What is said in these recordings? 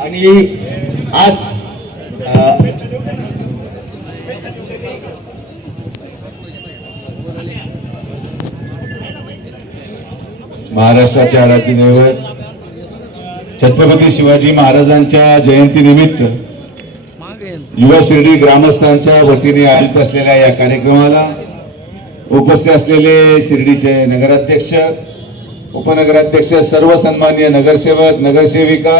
आणि आज महाराष्ट्राच्या आराध्य दैवत छत्रपती शिवाजी महाराजांच्या जयंतीनिमित्त युवा शिर्डी ग्रामस्थांच्या वतीने आयोजित असलेल्या या कार्यक्रमाला उपस्थित असलेले शिर्डीचे नगराध्यक्ष, उपनगराध्यक्ष, सर्व सन्माननीय नगरसेवक, नगरसेविका,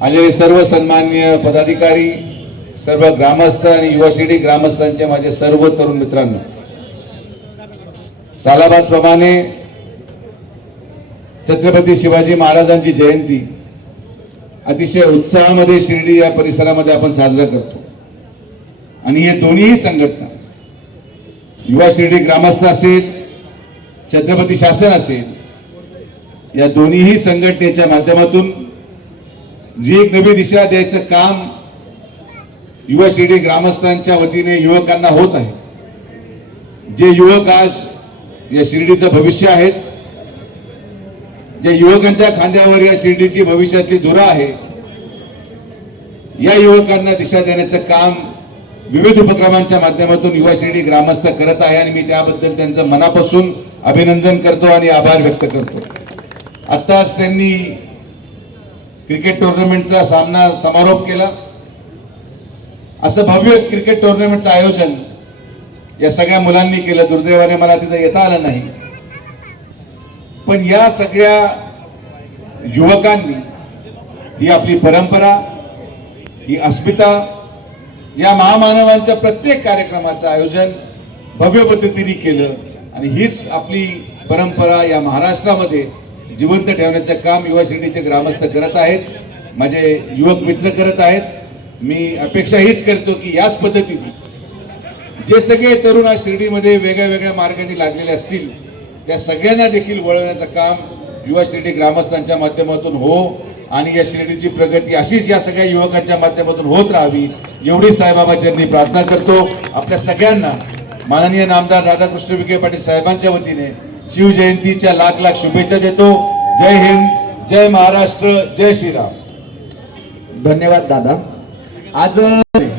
आलेले सर्व सन्माननीय पदाधिकारी, सर्व ग्रामस्थ आणि युवा शिर्डी ग्रामस्थांचे माझे सर्व तरुण मित्रांनो, सालाबाद प्रमाणे छत्रपती शिवाजी महाराजांची जयंती अतिशय उत्साहामध्ये शिर्डी या परिसरामध्ये आपण साजरा करतो. आणि हे दोन्ही संघटना, युवा शिर्डी ग्रामस्थ असेल, छत्रपती शासन असेल, या दोन्हीही संघटनेच्या माध्यमातून जी एक नवी दिशा द्यायचं काम युवा शिर्डी ग्रामस्थांच्या वतीने युवकांना होत आहे. जे युवक आज या शिर्डीचं भविष्य आहेत, जे युवकांच्या खांद्यावर या शिर्डीची भविष्यातली धुरा आहे, या युवकांना दिशा देण्याचं काम विविध उपक्रमांच्या माध्यमातून युवा शिर्डी ग्रामस्थ करत आहे आणि मी त्याबद्दल त्यांचं मनापासून अभिनंदन करतो आणि आभार व्यक्त करतो. आत्ताच त्यांनी क्रिकेट टुर्नामेंटचा सामना समारोप केला. असं भव्य क्रिकेट टुर्नामेंटचं आयोजन या सगळ्या मुलांनी केलं. दुर्दैवाने मला तिथं येता आलं नाही, पण या सगळ्या युवकांनी ही आपली परंपरा, ही अस्मिता, या महामानवांच्या प्रत्येक कार्यक्रमाचं आयोजन भव्य पद्धतीने केलं आणि हीच आपली परंपरा या महाराष्ट्रामध्ये जिवंत ठेवण्याचं काम युवा शिर्डीचे ग्रामस्थ करत आहेत, माझे युवक मित्र करत आहेत. मी अपेक्षा हीच करतो की याच पद्धतीने जे सगळे तरुण आज शिर्डीमध्ये वेगळ्या वेगळ्या मार्गाने लागलेले असतील, त्या सगळ्यांना देखील वळवण्याचं काम युवा शिर्डी ग्रामस्थांच्या माध्यमातून हो आणि या शिर्डीची प्रगती अशीच या सगळ्या युवकांच्या माध्यमातून होत राहावी एवढी साईबाबाच्यांनी प्रार्थना करतो. आपल्या सगळ्यांना माननीय नामदार राधाकृष्ण विखे पाटील साहेबांच्या वतीने शिवजयंतीच्या लाख लाख शुभेच्छा देतो. जय हिंद, जय महाराष्ट्र, जय श्रीराम. धन्यवाद दादा. आज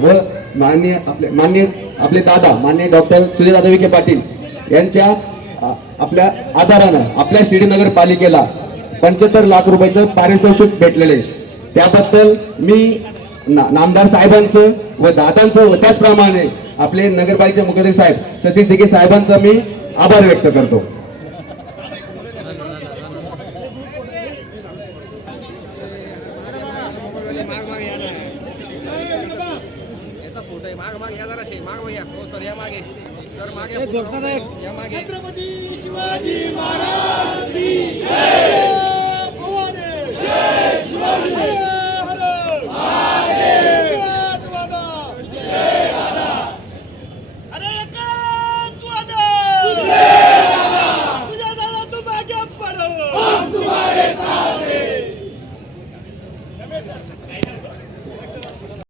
व माननीय आपले दादा माननीय डॉक्टर सुजयदादा विखे पाटील यांच्या आपल्या आधारानं आपल्या शिर्डी नगरपालिकेला 75 लाख रुपयाचं पारितोषिक भेटलेले, त्याबद्दल मी नामदार साहेबांचं व दादांचं व त्याचप्रमाणे आपले नगरपालिकेचे मुख्याधिकारी साहेब सतीश दिघे साहेबांचा मी आभार व्यक्त करतो. छत्रपती शिवाजी महाराज की जय. जय शिवाजी.